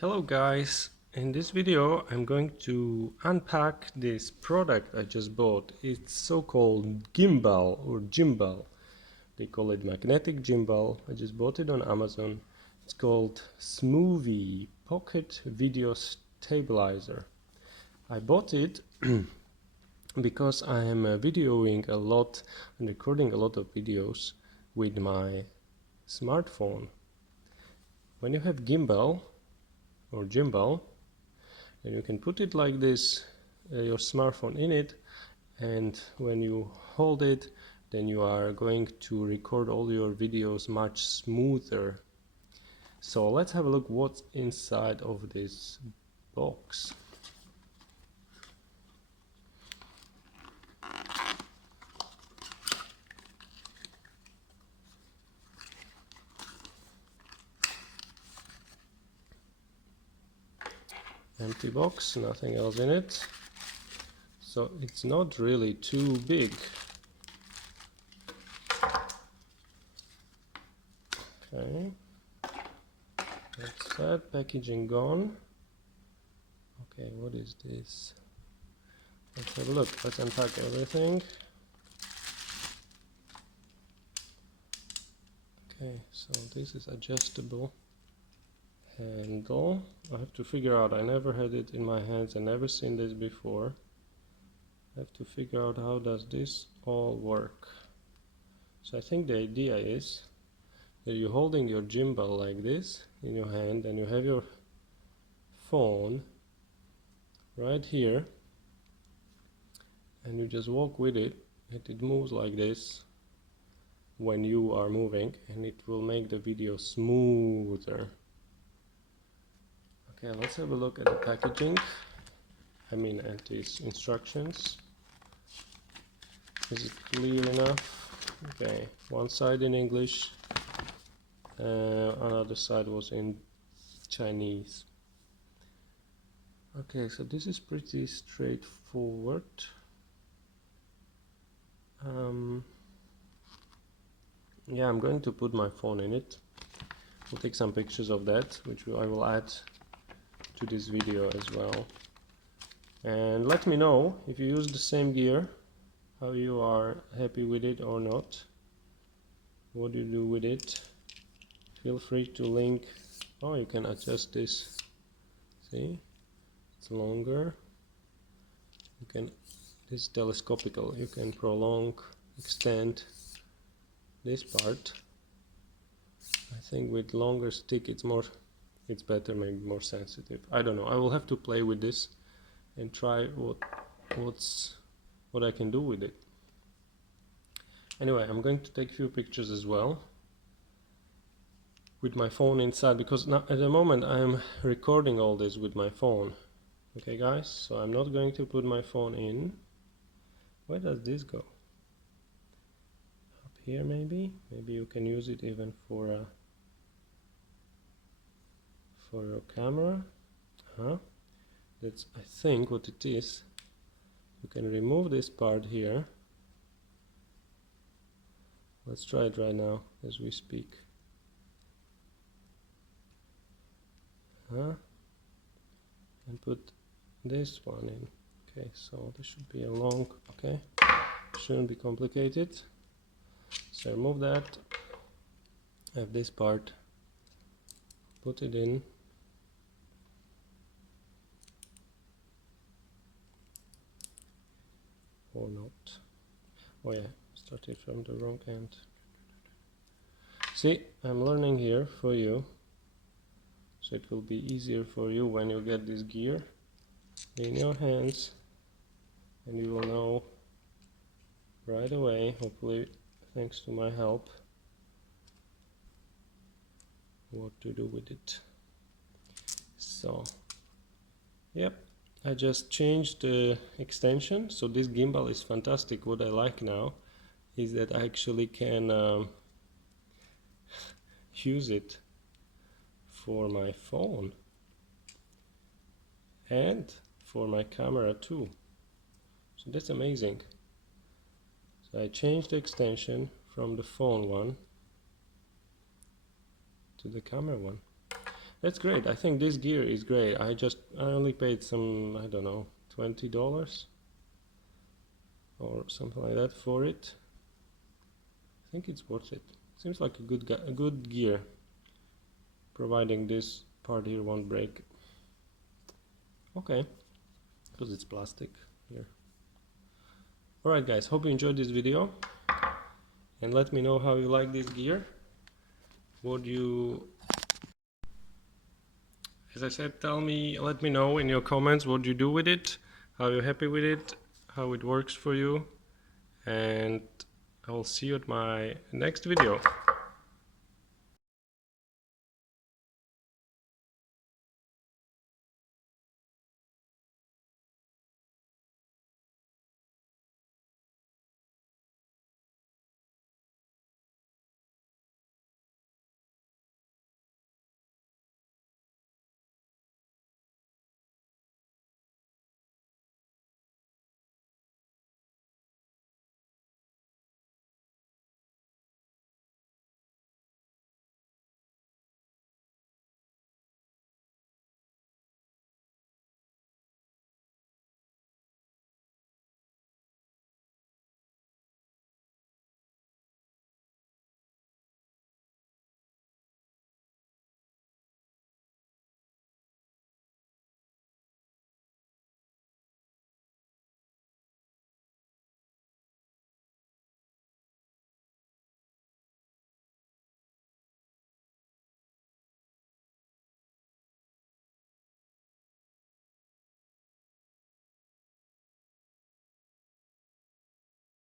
Hello guys, in this video I'm going to unpack this product I just bought. It's so-called gimbal or gimbal. They call it magnetic gimbal. I just bought it on Amazon. It's called Smoovie Pocket Video Stabilizer. I bought it because I am videoing a lot and recording a lot of videos with my smartphone. When you have gimbal or gimbal, and you can put it like this, your smartphone in it, and when you hold it, then you are going to record all your videos much smoother. So let's have a look what's inside of this box. Empty box, nothing else in it. So it's not really too big. Okay, that's that. Packaging gone. Okay, what is this? Let's have a look. Let's unpack everything. Okay, so this is adjustable handle. I have to figure out, I never had it in my hands, I never seen this before. I have to figure out how does this all work. So I think the idea is that you're holding your gimbal like this in your hand, and you have your phone right here, and you just walk with it, and it moves like this when you are moving, and it will make the video smoother. Okay, let's have a look at the packaging. At these instructions. Is it clear enough? Okay, one side in English, another side was in Chinese. Okay, so this is pretty straightforward. Yeah, I'm going to put my phone in it. We'll take some pictures of that, which I will add to this video as well. And let me know if you use the same gear, how you are happy with it or not. What do you do with it? Feel free to link. Oh, you can adjust this. See, it's longer. You can, this is telescopical. You can prolong, extend this part. I think with longer stick it's better, maybe more sensitive. I don't know. I will have to play with this and try what I can do with it. Anyway, I'm going to take a few pictures as well with my phone inside, because now at the moment I'm recording all this with my phone. Okay guys, so I'm not going to put my phone in. Where does this go? Up here maybe? Maybe you can use it even for your camera. That's, I think, what it is. You can remove this part here. Let's try it right now as we speak. And put this one in. Okay, so this should be a long, okay, shouldn't be complicated. So remove that, have this part, put it in, or not. Oh yeah, started from the wrong end. See, I'm learning here for you, so it will be easier for you when you get this gear in your hands, and you will know right away, hopefully thanks to my help, what to do with it. So yep, I just changed the extension, so this gimbal is fantastic. What I like now is that I actually can use it for my phone and for my camera too. So that's amazing. So I changed the extension from the phone one to the camera one. That's great. I think this gear is great. I only paid some, I don't know, $20 or something like that for it. I think it's worth it. Seems like a good gear, providing this part here won't break. Okay, because it's plastic here. Alright guys, hope you enjoyed this video, and let me know how you like this gear. As I said, let me know in your comments what you do with it, how you're happy with it, how it works for you, and I will see you at my next video.